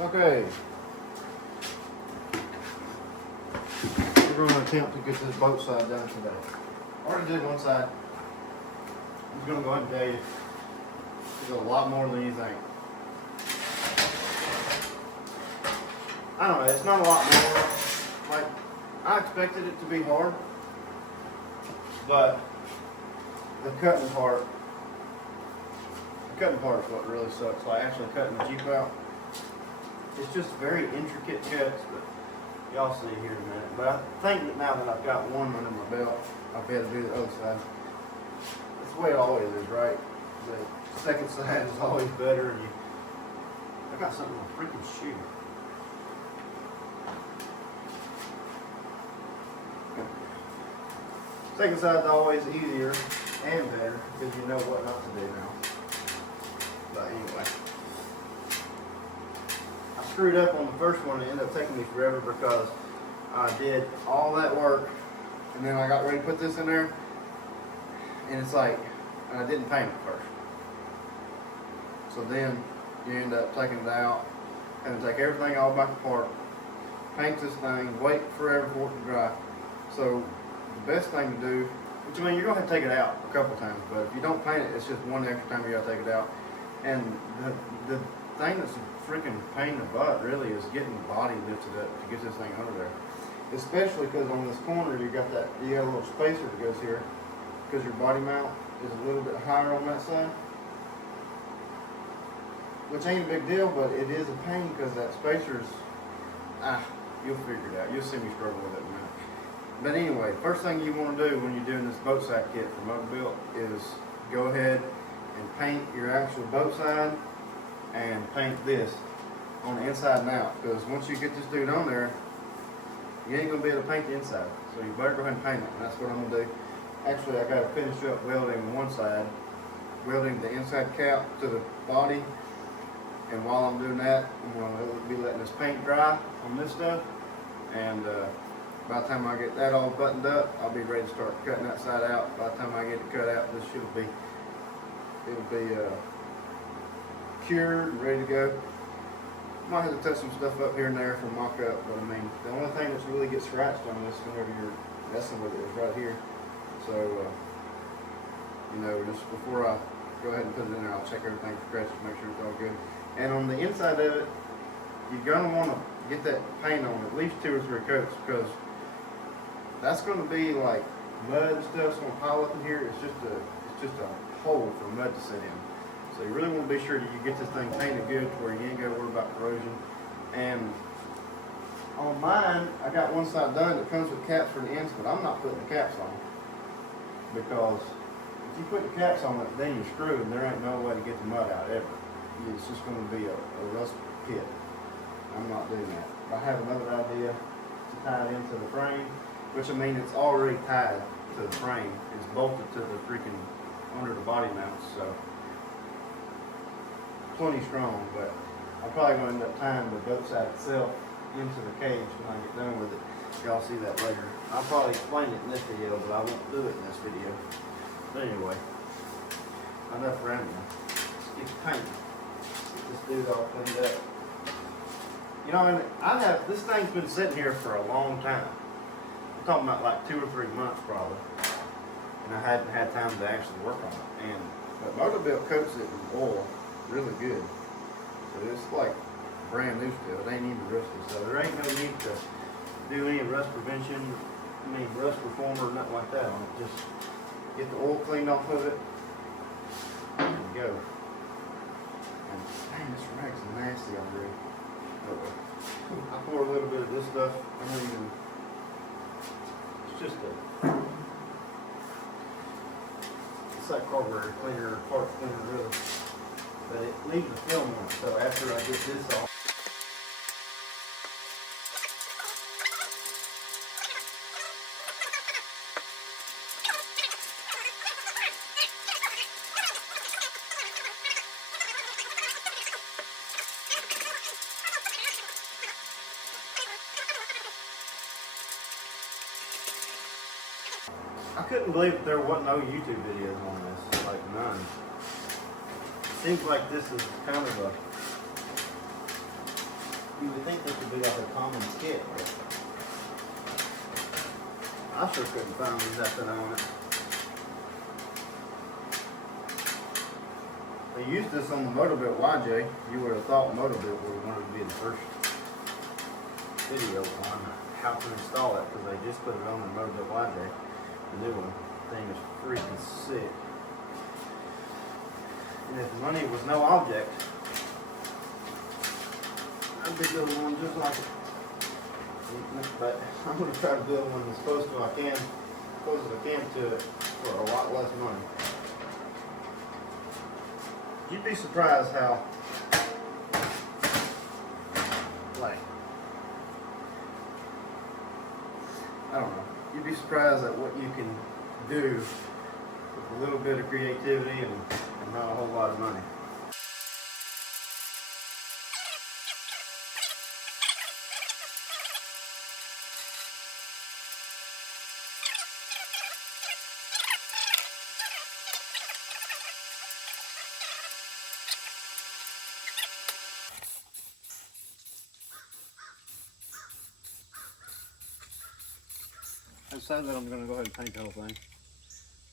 Okay. We're going to attempt to get this boat side done today. Already did one side. I'm going to go ahead and tell you, there's a lot more than you think. I don't know, it's not a lot more. Like, I expected it to be hard, but the cutting part is what really sucks. Like actually cutting the Jeep out. It's just very intricate cuts, but y'all see here in a minute. But I think that now that I've got one under my belt, I'll be able to do the other side. That's the way it always is, right? The second side is always better. And I got something on my freaking shoe. Second side's always easier and better because you know what not to do now. But anyway, I screwed up on the first one. It ended up taking me forever because I did all that work and then I got ready to put this in there and it's like, and I didn't paint it first. So then you end up taking it out and take everything all back apart, paint this thing, wait forever for it to dry. So the best thing to do, which I mean you're going to have to take it out a couple times, but if you don't paint it, it's just one extra time you got to take it out. And the thing that's a freaking pain in the butt really is getting the body lifted up to get this thing under there. Especially because on this corner you got a little spacer that goes here because your body mount is a little bit higher on that side. Which ain't a big deal, but it is a pain because that spacer's, you'll figure it out. You'll see me struggle with it in a minute. But anyway, first thing you want to do when you're doing this boat side kit for Motobuilt is go ahead and paint your actual boat side and paint this on the inside and out. Because once you get this dude on there, you ain't going to be able to paint the inside. So you better go ahead and paint it. And that's what I'm going to do. Actually, I got to finish up welding one side, welding the inside cap to the body. And while I'm doing that, I'm going to be letting this paint dry on this stuff. And by the time I get that all buttoned up, I'll be ready to start cutting that side out. By the time I get it cut out, this should be, it'll be cured and ready to go. Might have to touch some stuff up here and there for mock up, but I mean, the only thing that's really gets scratched on this whenever you're messing with it is right here. So, you know, just before I go ahead and put it in there, I'll check everything for scratches, make sure it's all good. And on the inside of it, you're gonna want to get that paint on at least 2 or 3 coats because that's going to be like mud and stuff's going to pile up in here. It's just a hole for mud to sit in. So you really want to be sure that you get this thing painted good to where you ain't got to worry about corrosion. And on mine, I got one side done that comes with caps for the ends, but I'm not putting the caps on because if you put the caps on it, then you're screwed and there ain't no way to get the mud out ever. It's just going to be a rust pit. I'm not doing that. I have another idea to tie it into the frame, which I mean it's already tied to the frame. It's bolted to the freaking under the body mounts, so plenty strong. But I'm probably going to end up tying the boat side itself into the cage when I get done with it. Y'all see that later. I'll probably explain it in this video, but I won't do it in this video. But anyway, enough rambling. Let's get painting. Get this dude all cleaned up. You know, and this thing's been sitting here for a long time. I'm talking about like 2 or 3 months probably. And I hadn't had time to actually work on it. But Motobuilt coats it with oil really good. So it's like brand new still. It ain't even rusty. So there ain't no need to do any rust prevention, rust reformer or nothing like that on it. Just get the oil cleaned off of it and go. And dang, this rag's nasty already. I pour a little bit of this stuff. I don't even. It's just it's like carburetor cleaner or part cleaner really. But it leaves a film on it. So after I get this off. I couldn't believe that there wasn't no YouTube videos on this, like none. Seems like this is kind of You would think this would be like a common kit, but I sure couldn't find nothing on it. They used this on the Motobuilt YJ. You would have thought Motobuilt would have wanted to be the first video on how to install it, because they just put it on the Motobuilt YJ. The new one. Thing is freaking sick. And if money was no object, I'd be building one just like it. But I'm going to try to build one as close as I can to it for a lot less money. You'd be surprised how, like, I don't know. You'd be surprised at what you can do with a little bit of creativity and not a whole lot of money. I decided that I'm going to go ahead and paint the whole thing,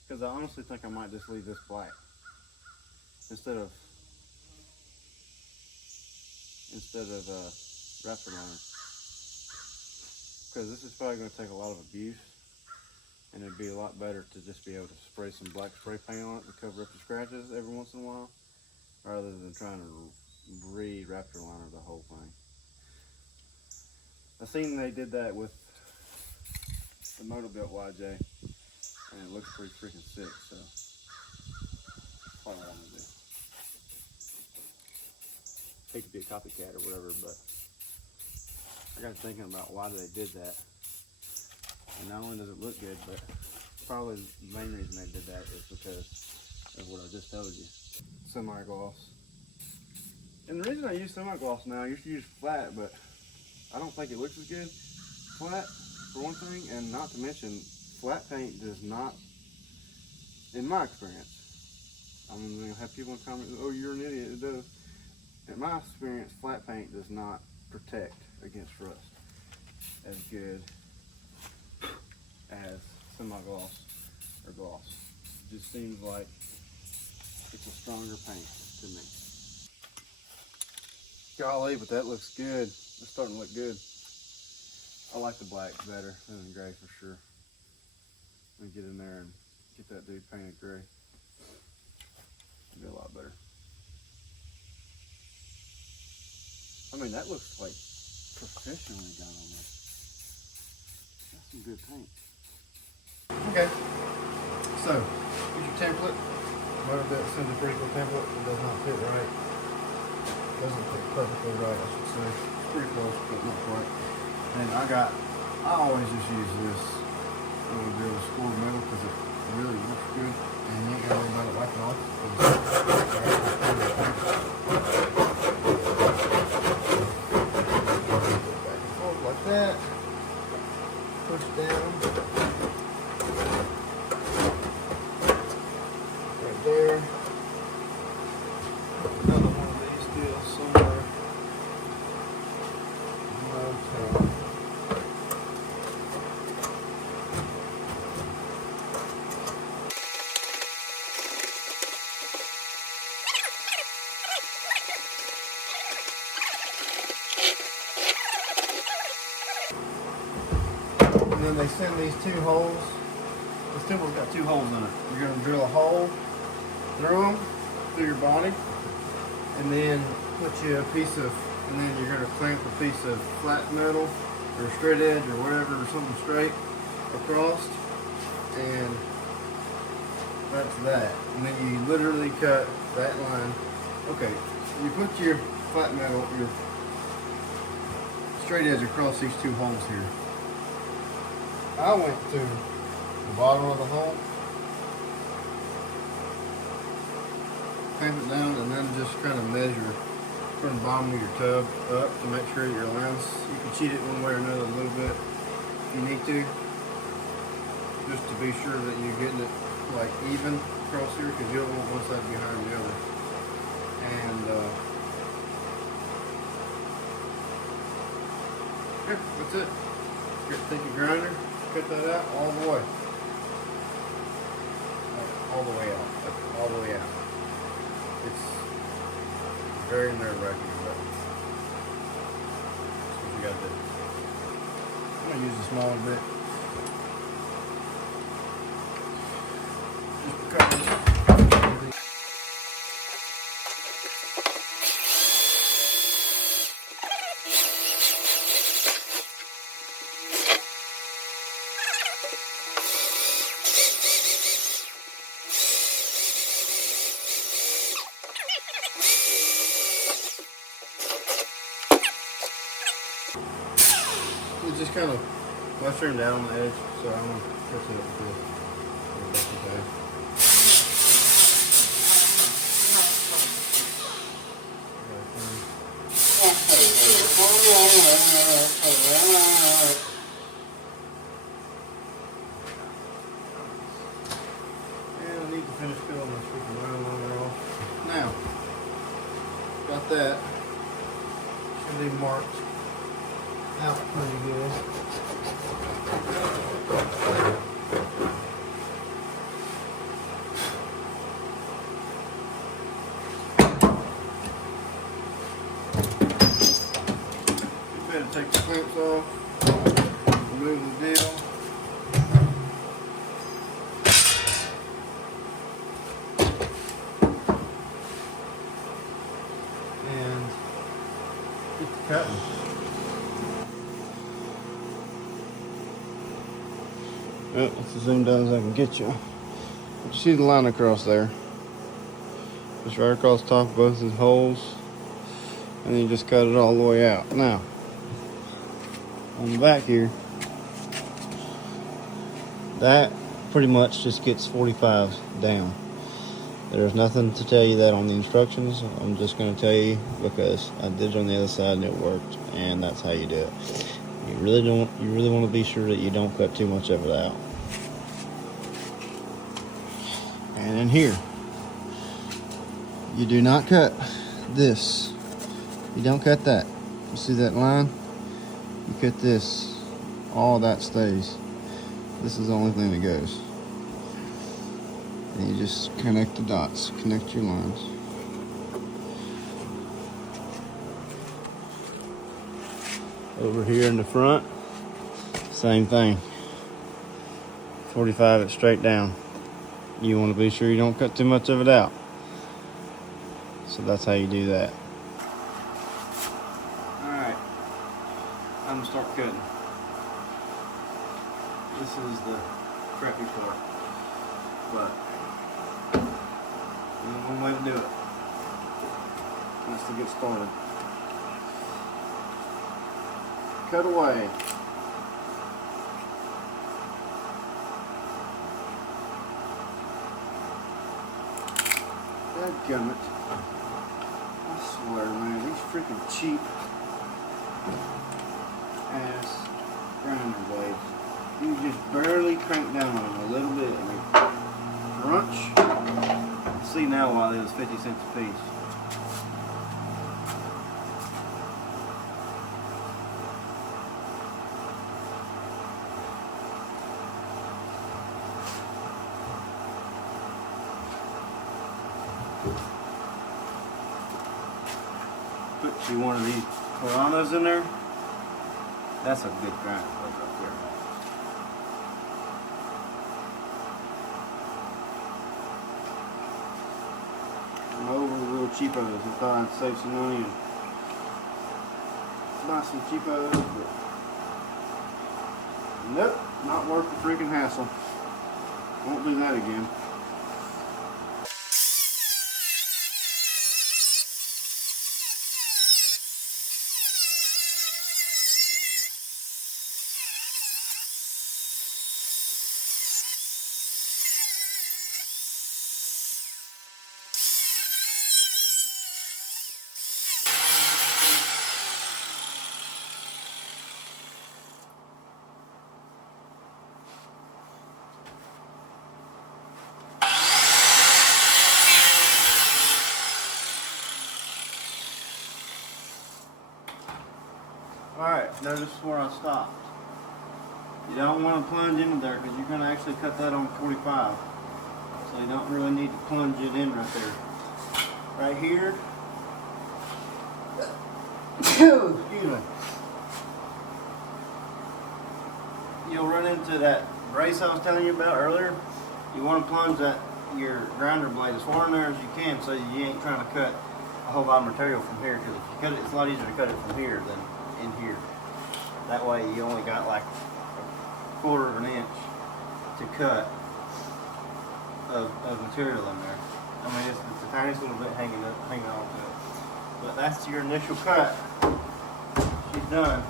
because I honestly think I might just leave this black instead of wrapper liner, because this is probably going to take a lot of abuse, and it'd be a lot better to just be able to spray some black spray paint on it to cover up the scratches every once in a while, rather than trying to re-wrapper liner the whole thing. I seen they did that with the Motobuilt YJ, and it looks pretty freaking sick, so that's probably what I'm gonna do. Hate to be a copycat or whatever, but I got thinking about why they did that. And not only does it look good, but probably the main reason they did that is because of what I just told you. Semi-gloss. And the reason I use semi-gloss now, I used to use flat, but I don't think it looks as good flat, for one thing, and not to mention, flat paint does not, in my experience, I'm going to have people in the comments, oh, you're an idiot, it does. In my experience, flat paint does not protect against rust as good as semi-gloss or gloss. It just seems like it's a stronger paint to me. Golly, but that looks good. It's starting to look good. I like the black better than the gray for sure. Let me get in there and get that dude painted gray. It'll be a lot better. I mean, that looks like professionally done on there. That's some good paint. Okay, so here's your template. Motobuilt sends a pretty cool template. It does not fit right. It doesn't fit perfectly right, I should say. It's pretty close, but not quite. And I always just use this little bit of scored metal because it really looks good. And you ain't got to worry about it wiping off. Back and forth like that. Push down. Right there. Another one of these still somewhere. Okay. And then they send these two holes. This temple's got two holes in it. You're going to drill a hole through them, through your body, and then put you a piece of, and then you're going to clamp a piece of flat metal or straight edge or whatever, or something straight across, and that's that. And then you literally cut that line. Okay, you put your flat metal, your straight edge across these two holes here. I went to the bottom of the hole, clamp it down, and then just kind of measure from the bottom of your tub up to make sure your lines, you can cheat it one way or another a little bit if you need to, just to be sure that you're getting it like even across here, because you don't want one side behind the other. And Okay, that's it. Take your grinder, cut that out all the way. All the way out. All the way out. It's very nerve-wracking, but that's what you gotta do. I'm gonna use a smaller bit. Just because. It just kind of western down on the edge, so I'm gonna fix it up with this. And I need to finish peeling my freaking line liner off. Now, got that. Should be marked out pretty good. Better take the clamps off, remove the deal. And get the cutting. Well, let's zoom down as I can get you. You see the line across there. Just right across the top of both of the holes. And then you just cut it all the way out. Now, on the back here, that pretty much just gets 45 down. There's nothing to tell you that on the instructions. I'm just going to tell you because I did it on the other side and it worked, and that's how you do it. You really want to be sure that you don't cut too much of it out. And in here, you do not cut this. You don't cut that. You see that line? You cut this. All that stays. This is the only thing that goes. And you just connect the dots. Connect your lines. Over here in the front, same thing. 45 it straight down. You want to be sure you don't cut too much of it out. So that's how you do that. Alright, I'm going to start cutting. This is the crappy part, but there's one way to do it. That's to get started. Cut away. Dadgummit. I swear, man, these freaking cheap ass grinder blades. You just barely crank down on them a little bit and they crunch. See now why they was 50 cents a piece. Put you one of these piranhas in there. That's a good grinder blade right there. I'm over the little cheapos. I thought I'd save some money and buy some cheapos, but nope, not worth the freaking hassle. Won't do that again. Alright, notice where I stopped. You don't want to plunge into there because you're going to actually cut that on 45. So you don't really need to plunge it in right there. Right here. Excuse me. You'll run into that brace I was telling you about earlier. You want to plunge your grinder blade as far in there as you can so you ain't trying to cut a whole lot of material from here, because if you cut it, it's a lot easier to cut it from here than in here. That way you only got like a quarter of an inch to cut of material in there. I mean, it's the tiniest little bit hanging on to it. But that's your initial cut. She's done.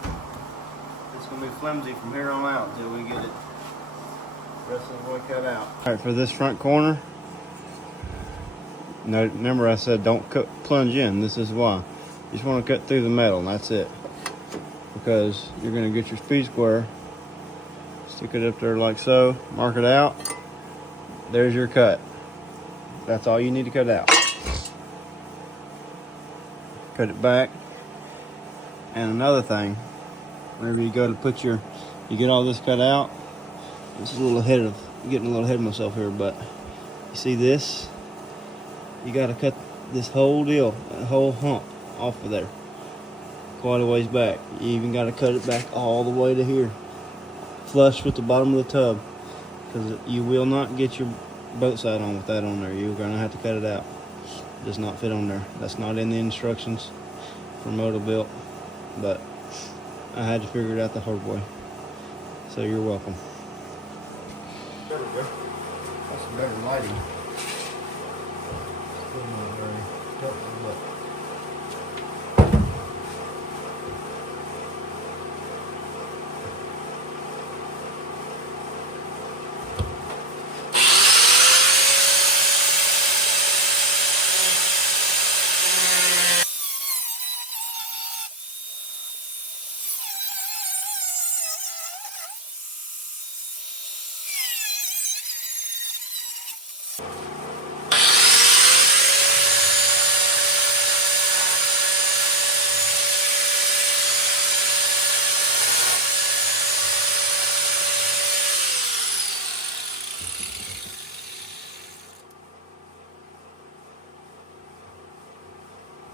It's going to be flimsy from here on out until we get it the rest of the way cut out. Alright, for this front corner, no, remember I said don't plunge in. This is why. You just want to cut through the metal, and that's it. Because you're going to get your speed square, stick it up there like so, mark it out. There's your cut. That's all you need to cut out. Cut it back. And another thing, whenever you go to put you get all this cut out. This is a little getting a little ahead of myself here, but you see this? You got to cut this whole deal, that whole hump off of there, quite a ways back. You even got to cut it back all the way to here, flush with the bottom of the tub, because you will not get your boat side on with that on there. You're going to have to cut it out. It does not fit on there. That's not in the instructions for Motobuilt, but I had to figure it out the hard way. So you're welcome. There we go. That's some better lighting.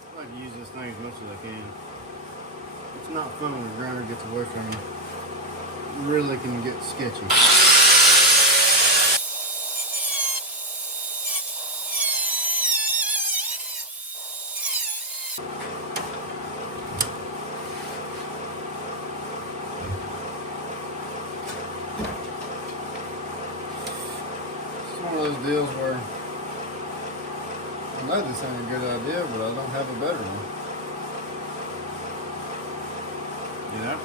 I like to use this thing as much as I can. It's not fun when the grinder gets away from you. It really can get sketchy. It's one of those deals where I know this ain't a good idea, but I don't have a better one. You know?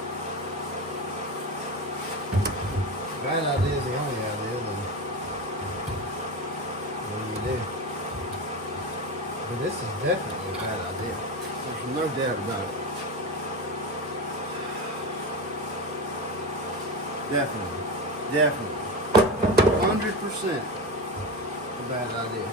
Bad idea is the only idea, then what do you do? But this is definitely a bad idea. There's no doubt about it. Definitely. 100% A bad idea.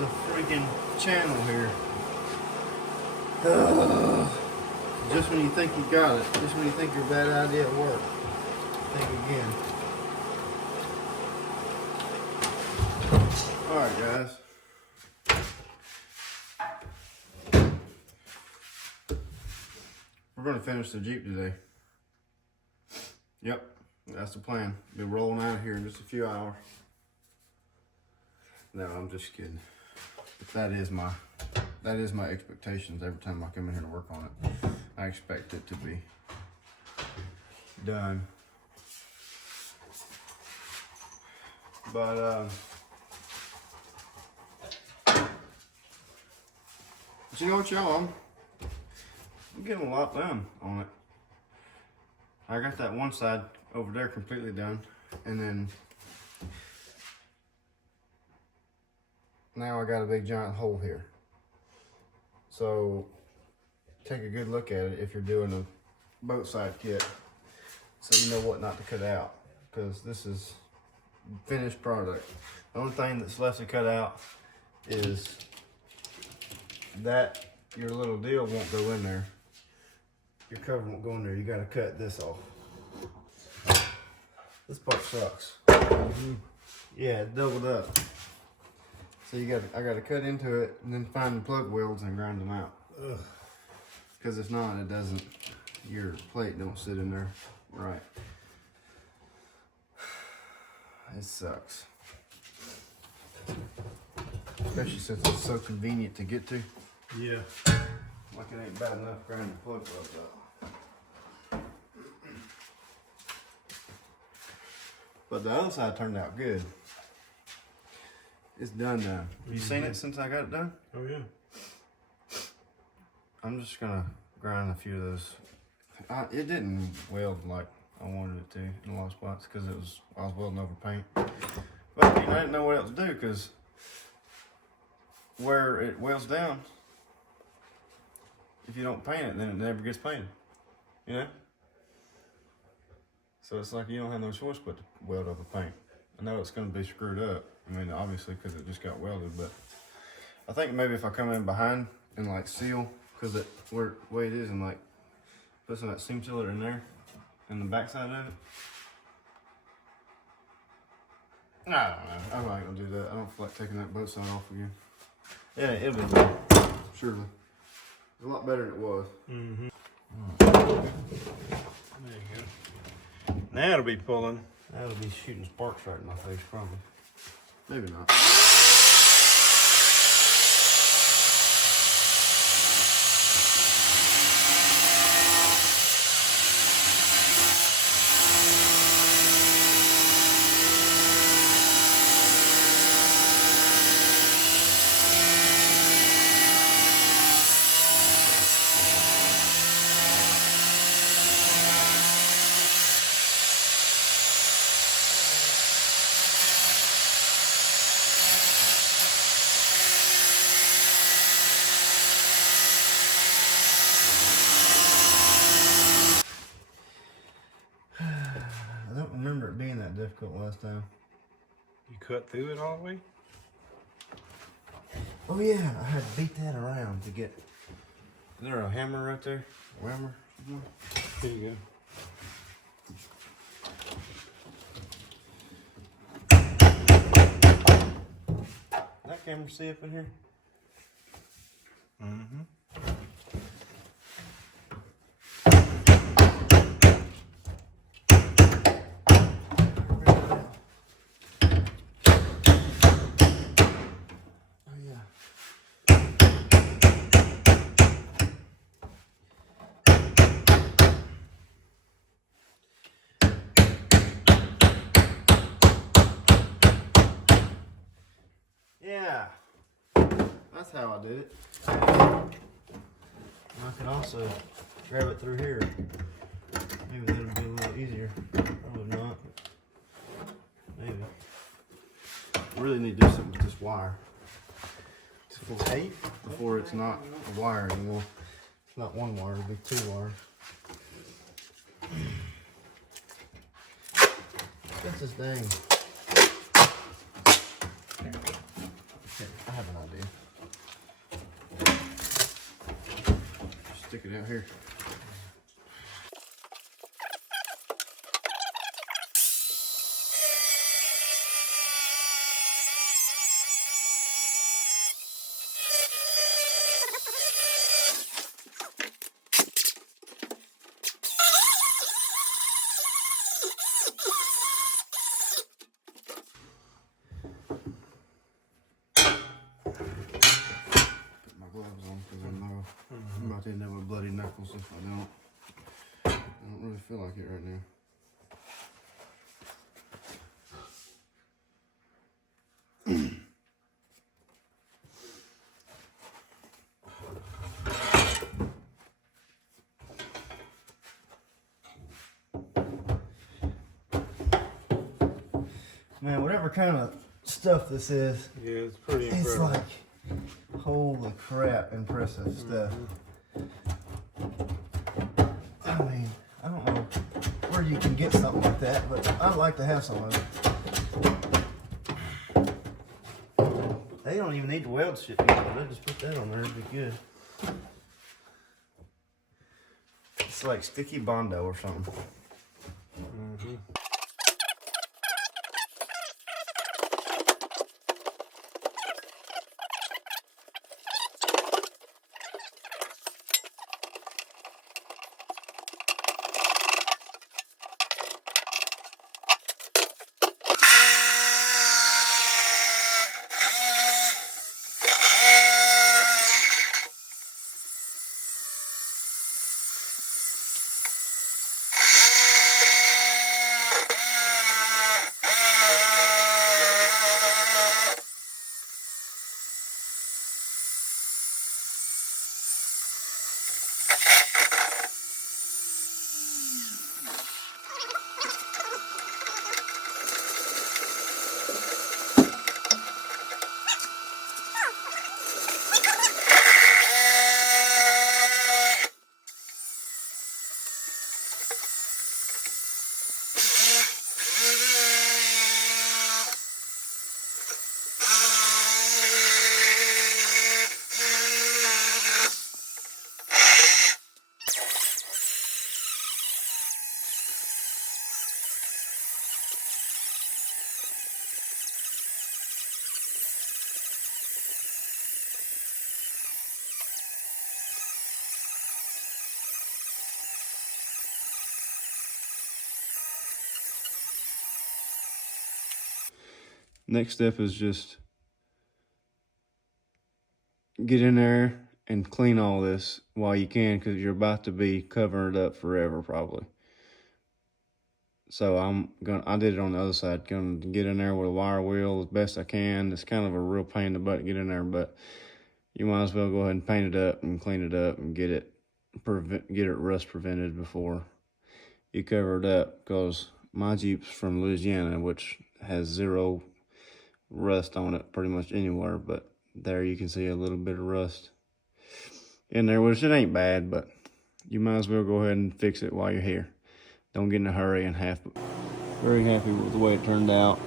the freaking channel here. Just when you think you got it, just when you think your bad idea at work, think again. Alright guys. We're gonna finish the Jeep today. Yep, that's the plan. Be rolling out of here in just a few hours. No, I'm just kidding. But that is my expectations every time I come in here to work on it. I expect it to be done. But you know what, y'all? I'm getting a lot done on it. I got that one side over there completely done, and then now I got a big giant hole here. So take a good look at it if you're doing a boat side kit, so you know what not to cut out, because this is finished product. The only thing that's left to cut out is that your little deal won't go in there. Your cover won't go in there. You got to cut this off. This part sucks. Yeah, it doubled up. So I got to cut into it and then find the plug welds and grind them out. Because if not, it doesn't. Your plate don't sit in there right. It sucks. Especially since it's so convenient to get to. Yeah. Like it ain't bad enough grinding the plug welds out. But the other side turned out good. It's done now. You seen it since I got it done? Oh yeah. I'm just gonna grind a few of those. It didn't weld like I wanted it to in a lot of spots because I was welding over paint. But I didn't know what else to do because where it welds down, if you don't paint it, then it never gets painted. You know? So it's like you don't have no choice but to weld over paint. I know it's going to be screwed up. I mean, obviously, because it just got welded, but I think maybe if I come in behind and like seal, because the way it is, and like put some of that seam sealer in there, in the backside of it. I don't know. I'm not going to do that. I don't feel like taking that boat side off again. Yeah, it'll be good. Surely. It's a lot better than it was. Mm-hmm. There you go. Now it'll be pulling. That'll be shooting sparks right in my face, probably. Maybe not. I don't remember it being that difficult last time. You cut through it all the way? Oh yeah, I had to beat that around to get. Is there a hammer right there? A hammer? Here you That camera see up in here? go. Mm-hmm. Oh yeah. Yeah. That's how I did it. I could also grab it through here. Maybe that'll be a little easier. Probably not. Maybe. I really need to do something with this wire. Before it's not a wire anymore. It's not one wire, it'll be two wires. What's this thing? I have an idea. Stick it out here. Gloves on because I know I'm about to end up with bloody knuckles if I don't. I don't really feel like it right now. Man, whatever kind of stuff this is, Yeah, it's pretty it's incredible. like, holy crap, impressive stuff. I mean, I don't know where you can get something like that, but I'd like to have some of it. They don't even need to weld shit anymore. They'll just put that on there, it'd be good. It's like sticky Bondo or something. Next step is just get in there and clean all this while you can, because you're about to be covering it up forever probably. So I did it on the other side, gonna get in there with a wire wheel as best I can. It's kind of a real pain in the butt to get in there, but you might as well go ahead and paint it up and clean it up and get it rust prevented before you cover it up, because my Jeep's from Louisiana, which has zero rust on it pretty much anywhere, but there you can see a little bit of rust in there, which it ain't bad, but you might as well go ahead and fix it while you're here. Don't get in a hurry and very happy with the way it turned out.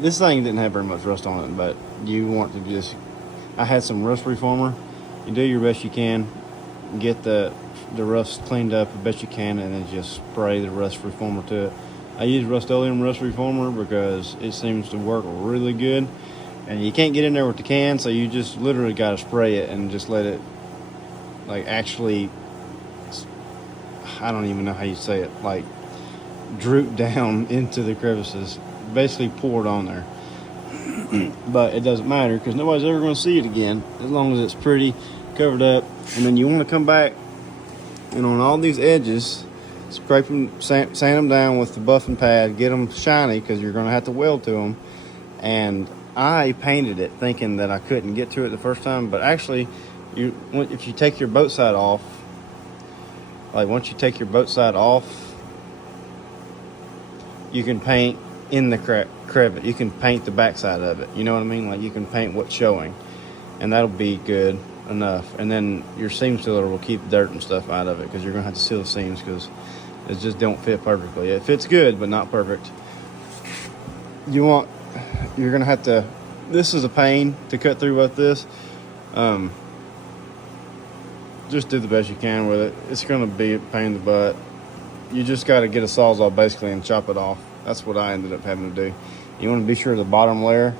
This thing didn't have very much rust on it, but you want to just, I had some rust reformer. You do your best you can, get the rust cleaned up the best you can, and then just spray the rust reformer to it. I use Rust-Oleum rust reformer because it seems to work really good, and you can't get in there with the can, so you just literally got to spray it and just let it, like, actually, I don't even know how you say it, like, droop down into the crevices, basically pour it on there. But it doesn't matter because nobody's ever going to see it again as long as it's pretty covered up. And then you want to come back and on all these edges, scrape them, sand them down with the buffing pad, get them shiny because you're going to have to weld to them. And I painted it thinking that I couldn't get to it the first time, but actually, if you take your boat side off, like once you take your boat side off, you can paint in the crevice. You can paint the backside of it. You know what I mean? Like you can paint what's showing, and that'll be good enough. And then your seam sealer will keep dirt and stuff out of it because you're gonna have to seal the seams because it just don't fit perfectly. It fits good, but not perfect. you're gonna have to, this is a pain to cut through with this. Just do the best you can with it. It's gonna be a pain in the butt. You just got to get a Sawzall basically and chop it off. That's what I ended up having to do. You want to be sure the bottom layer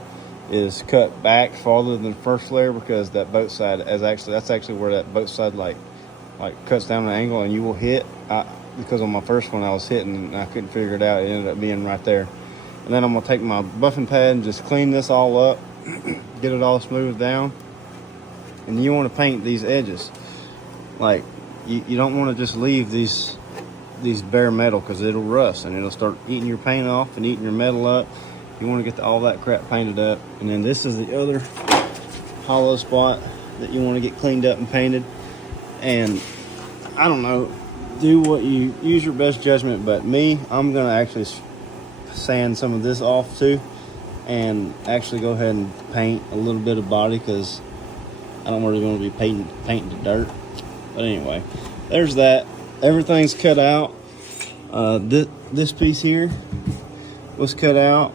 is cut back farther than the first layer, because that boat side that's actually where that boat side like cuts down an angle, and you will hit. Because on my first one I was hitting and I couldn't figure it out. It ended up being right there. And then I'm gonna take my buffing pad and just clean this all up, get it all smoothed down. And you want to paint these edges. Like you don't want to just leave these bare metal, because it'll rust and it'll start eating your paint off and eating your metal up. You want to get all that crap painted up. And then this is the other hollow spot that you want to get cleaned up and painted. And I don't know, use your best judgment, but I'm gonna actually sand some of this off too, and actually go ahead and paint a little bit of body, because I don't really want to be painting the dirt. But anyway, there's that. Everything's cut out. This piece here was cut out.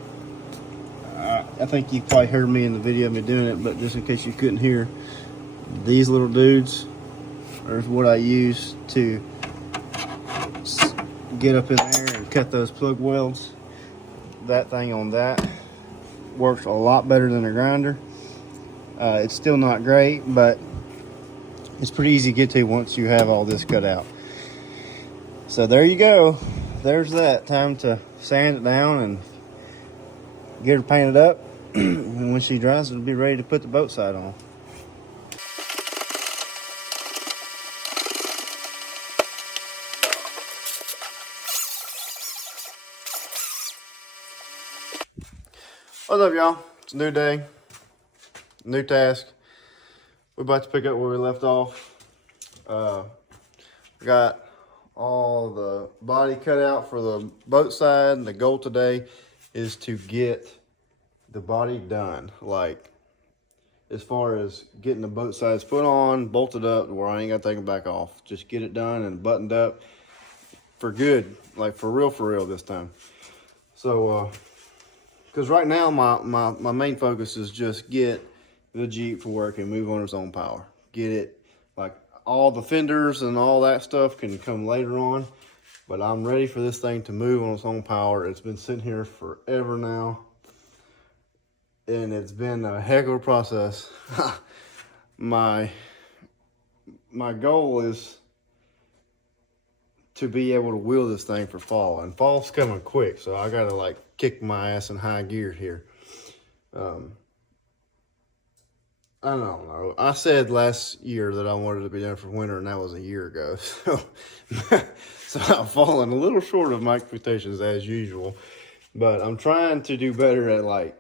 I think you probably heard me in the video of me doing it, but just in case you couldn't hear, these little dudes are what I use to get up in there and cut those plug welds. That thing on that works a lot better than a grinder. It's still not great, but it's pretty easy to get to once you have all this cut out. So there you go. There's that. Time to sand it down and get her painted up. And when she dries, it'll be ready to put the boat side on. What's up, y'all? It's a new day, new task. We're about to pick up where we left off. Got all the body cut out for the boat side, and the goal today is to get the body done. Like, as far as getting the boat sides put on, bolted up to where I ain't got to take them back off. Just get it done and buttoned up for good, like for real this time. So, because right now my main focus is just get the Jeep to work and move on its own power. Get it, like, all the fenders and all that stuff can come later on, but I'm ready for this thing to move on its own power. It's been sitting here forever now, and it's been a heck of a process. My goal is to be able to wheel this thing for fall, and fall's coming quick, so I gotta like kick my ass in high gear here. I don't know. I said last year that I wanted to be done for winter, and that was a year ago. So I've fallen a little short of my expectations as usual, but I'm trying to do better at like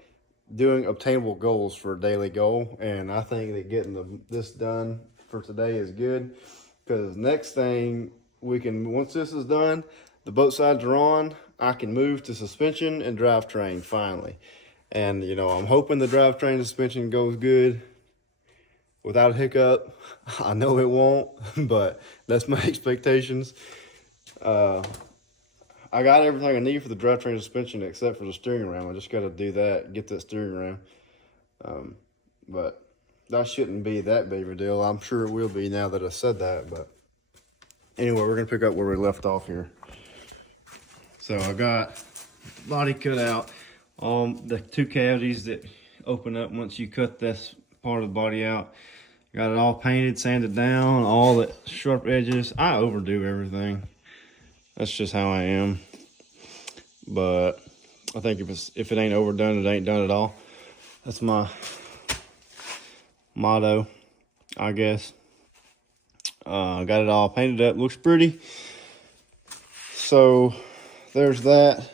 doing obtainable goals for a daily goal. And I think that getting this done for today is good, because next thing once this is done, the boat sides are on, I can move to suspension and drivetrain finally. And you know, I'm hoping the drivetrain suspension goes good without a hiccup. I know it won't, but that's my expectations. I got everything I need for the drivetrain suspension except for the steering ram. I just got to do that, get that steering ram. But that shouldn't be that big of a deal. I'm sure it will be now that I said that. But anyway, we're going to pick up where we left off here. So I got body cut out, the two cavities that open up once you cut this part of the body out. Got it all painted, sanded down, all the sharp edges. I overdo everything. That's just how I am. But I think if it ain't overdone, it ain't done at all. That's my motto, I guess. Got it all painted up. Looks pretty. So there's that.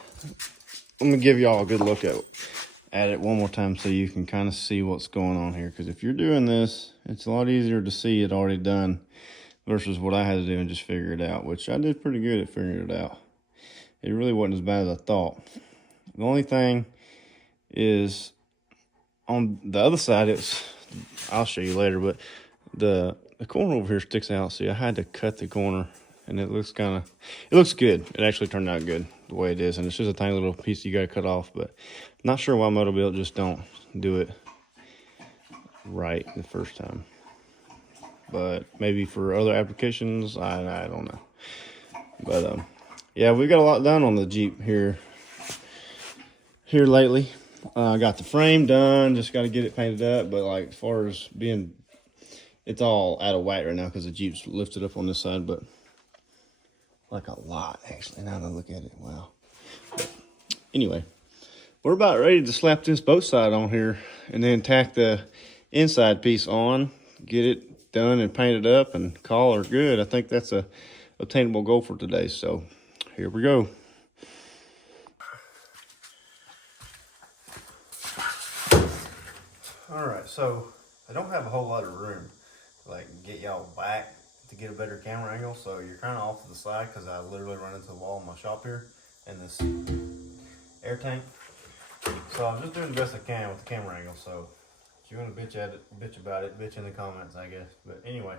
I'm gonna give y'all a good look at it one more time so you can kind of see what's going on here. Because if you're doing this, it's a lot easier to see it already done versus what I had to do and just figure it out, which I did pretty good at figuring it out. It really wasn't as bad as I thought. The only thing is on the other side, I'll show you later, but the corner over here sticks out. See, I had to cut the corner, and it looks good. It actually turned out good. the way it is, and it's just a tiny little piece you got to cut off. But not sure why Motobuilt just don't do it right the first time. But maybe for other applications, I don't know. But yeah, we got a lot done on the Jeep here lately. I got the frame done, just got to get it painted up. But like as far as being, it's all out of whack right now because the Jeep's lifted up on this side, but like a lot actually. Now that I look at it, wow. But anyway, we're about ready to slap this boat side on here and then tack the inside piece on, get it done and painted up, and call her good. I think that's a obtainable goal for today. So here we go. All right, so I don't have a whole lot of room to like get y'all back to get a better camera angle, so you're kind of off to the side because I literally run into the wall in my shop here and this air tank. So I'm just doing the best I can with the camera angle. So if you want to bitch about it, bitch in the comments, I guess. But anyway.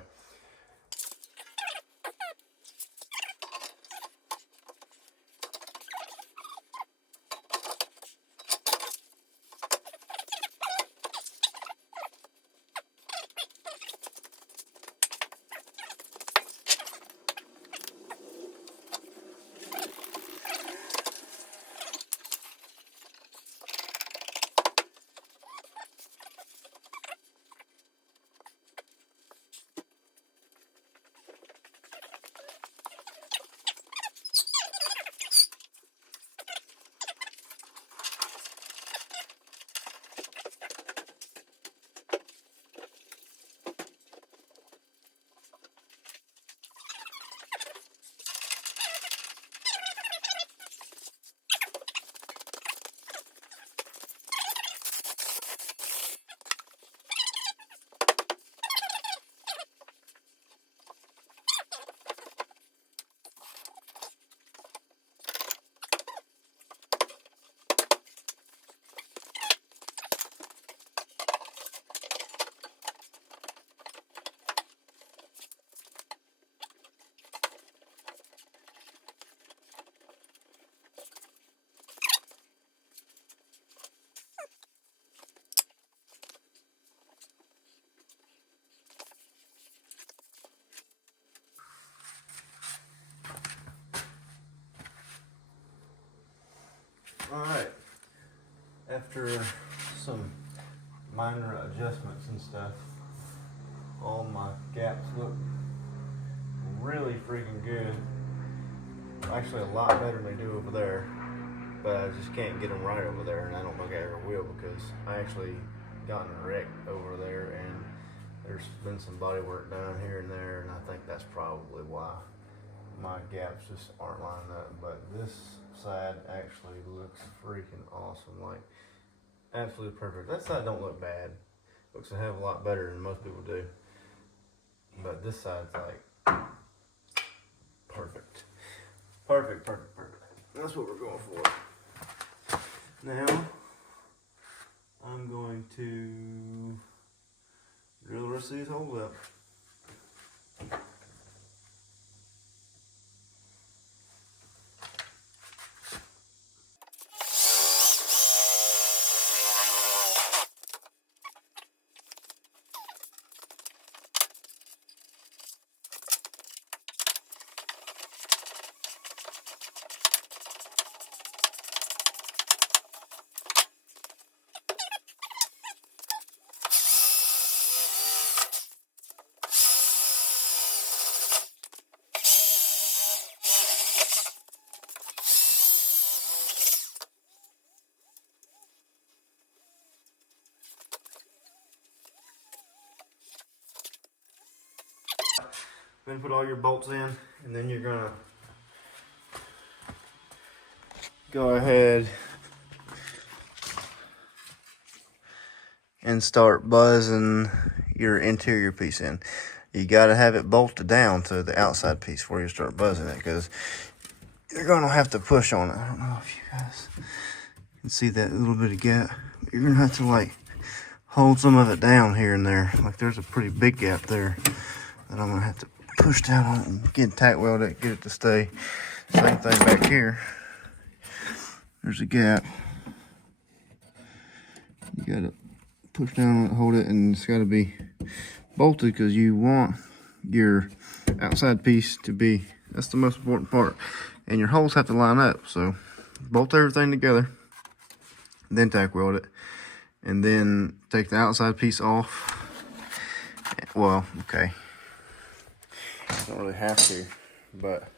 Alright, after some minor adjustments and stuff, all my gaps look really freaking good. Actually a lot better than they do over there, but I just can't get them right over there, and I don't think I ever will because I actually got in a wreck over there and there's been some body work done here and there, and I think that's probably why my gaps just aren't lining up. But this side actually looks freaking awesome, like absolutely perfect. That side don't look bad, looks a hell of a lot better than most people do, but this side's like perfect. That's what we're going for. Now I'm going to drill the rest of these holes up. Then put all your bolts in, and then you're gonna go ahead and start buzzing your interior piece in. You gotta have it bolted down to the outside piece before you start buzzing it, because you're gonna have to push on it. I don't know if you guys can see that little bit of gap. You're gonna have to like hold some of it down here and there. Like there's a pretty big gap there that I'm gonna have to push down on it and get tack weld it, get it to stay. Same thing back here. there's a gap. You gotta push down on it, hold it, and it's gotta be bolted because you want your outside piece to be, that's the most important part. And your holes have to line up, so bolt everything together, then tack weld it, and then take the outside piece off. Well, okay, don't really have to, but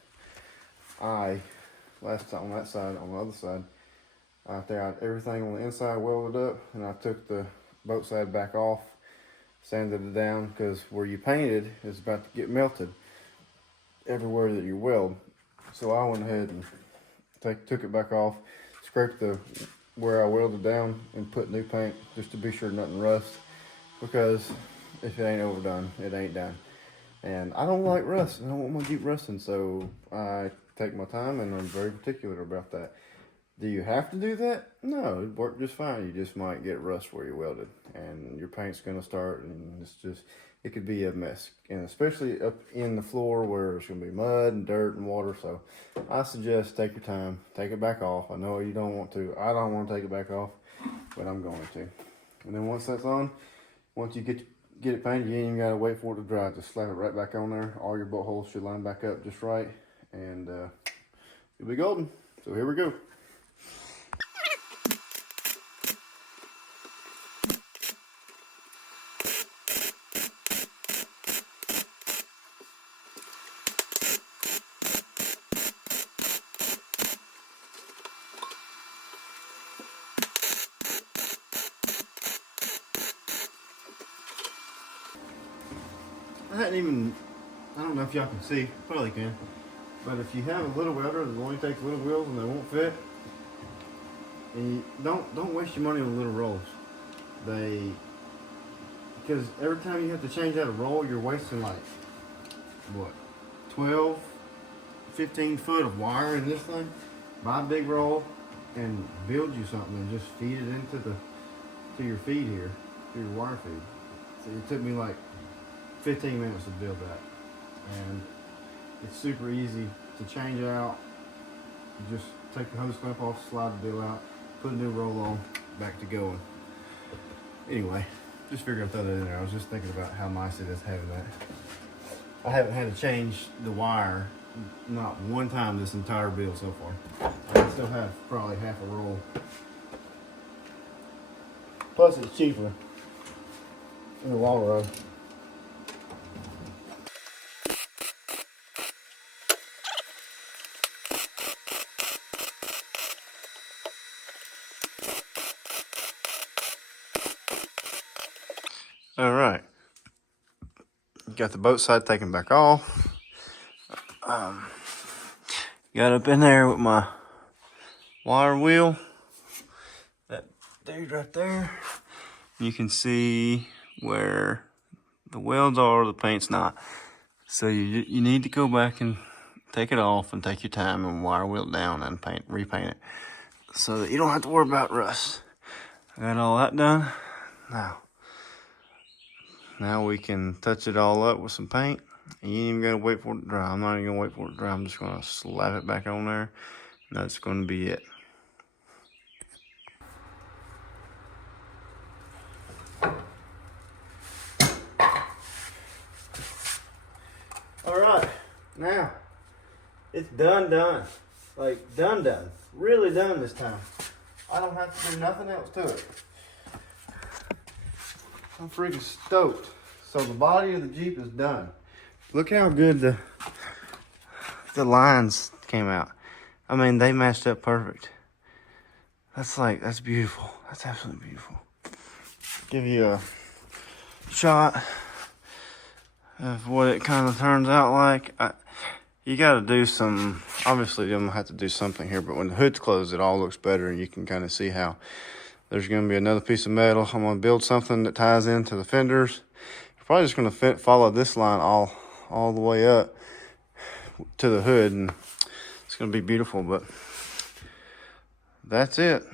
last time on that side, on the other side, out there, everything on the inside welded up, and I took the boat side back off, sanded it down, because where you painted is about to get melted everywhere that you weld. So I went ahead and took it back off, scraped the where I welded down, and put new paint just to be sure nothing rusts, because if it ain't overdone, it ain't done. And I don't like rust. I don't want my Jeep rusting, so I take my time, and I'm very particular about that. Do you have to do that? No, it worked just fine. You just might get rust where you welded, and your paint's gonna start, and it could be a mess. And especially up in the floor where it's gonna be mud and dirt and water. So I suggest take your time, take it back off. I know you don't want to. I don't want to take it back off, but I'm going to. And then once that's on, once you get it painted, you ain't even gotta wait for it to dry. Just slap it right back on there. All your bolt holes should line back up just right, and you'll be golden. So here we go. I don't know if y'all can see, probably can, but if you have a little welder that only takes little wheels and they won't fit, and you don't waste your money on little rolls. Because every time you have to change out a roll, you're wasting like, what, 12, 15 foot of wire in this thing. Buy a big roll and build you something and just feed it to your feed here, to your wire feed. So it took me like 15 minutes to build that, and it's super easy to change out. You just take the hose clamp off, slide the deal out, put a new roll on, back to going. Anyway, just figured I'd throw that in there. I was just thinking about how nice it is having that. I haven't had to change the wire not one time this entire build so far. I still have probably half a roll. Plus it's cheaper in the long run. All right, got the boat side taken back off. Got up in there with my wire wheel. That dude right there. You can see where the welds are, the paint's not. So you need to go back and take it off and take your time and wire wheel it down and repaint it, so that you don't have to worry about rust. I got all that done. Now we can touch it all up with some paint. And you ain't even gotta wait for it to dry. I'm not even gonna wait for it to dry. I'm just gonna slap it back on there. And that's gonna be it. All right, now it's done. Like done. Really done this time. I don't have to do nothing else to it. I'm freaking stoked. So the body of the Jeep is done. Look how good the lines came out. I mean, they matched up perfect. That's beautiful. That's absolutely beautiful. Give you a shot of what it kind of turns out like. You got to do some, obviously I'm gonna have to do something here, but when the hood's closed, it all looks better, and you can kind of see how there's gonna be another piece of metal. I'm gonna build something that ties into the fenders. I'm probably just gonna follow this line all the way up to the hood, and it's gonna be beautiful, but that's it.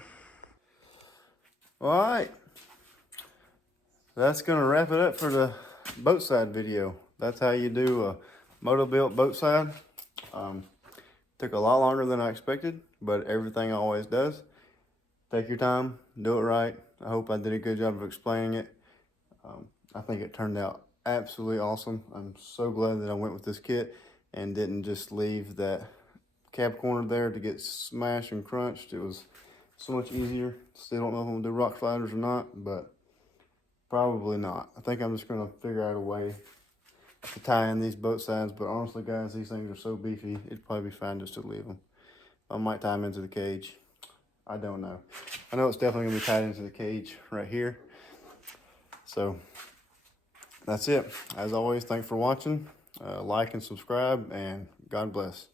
All right, that's gonna wrap it up for the boat side video. That's how you do a Motobuilt boat side. Took a lot longer than I expected, but everything always does. Take your time, do it right. I hope I did a good job of explaining it. I think it turned out absolutely awesome. I'm so glad that I went with this kit and didn't just leave that cab corner there to get smashed and crunched. It was so much easier. Still don't know if I'm gonna do rock sliders or not, but probably not. I think I'm just gonna figure out a way to tie in these boat sides, but honestly guys, these things are so beefy, it'd probably be fine just to leave them. I might tie them into the cage. I don't know. I know it's definitely gonna be tied into the cage right here. So that's it. As always, thanks for watching. Like and subscribe, and God bless.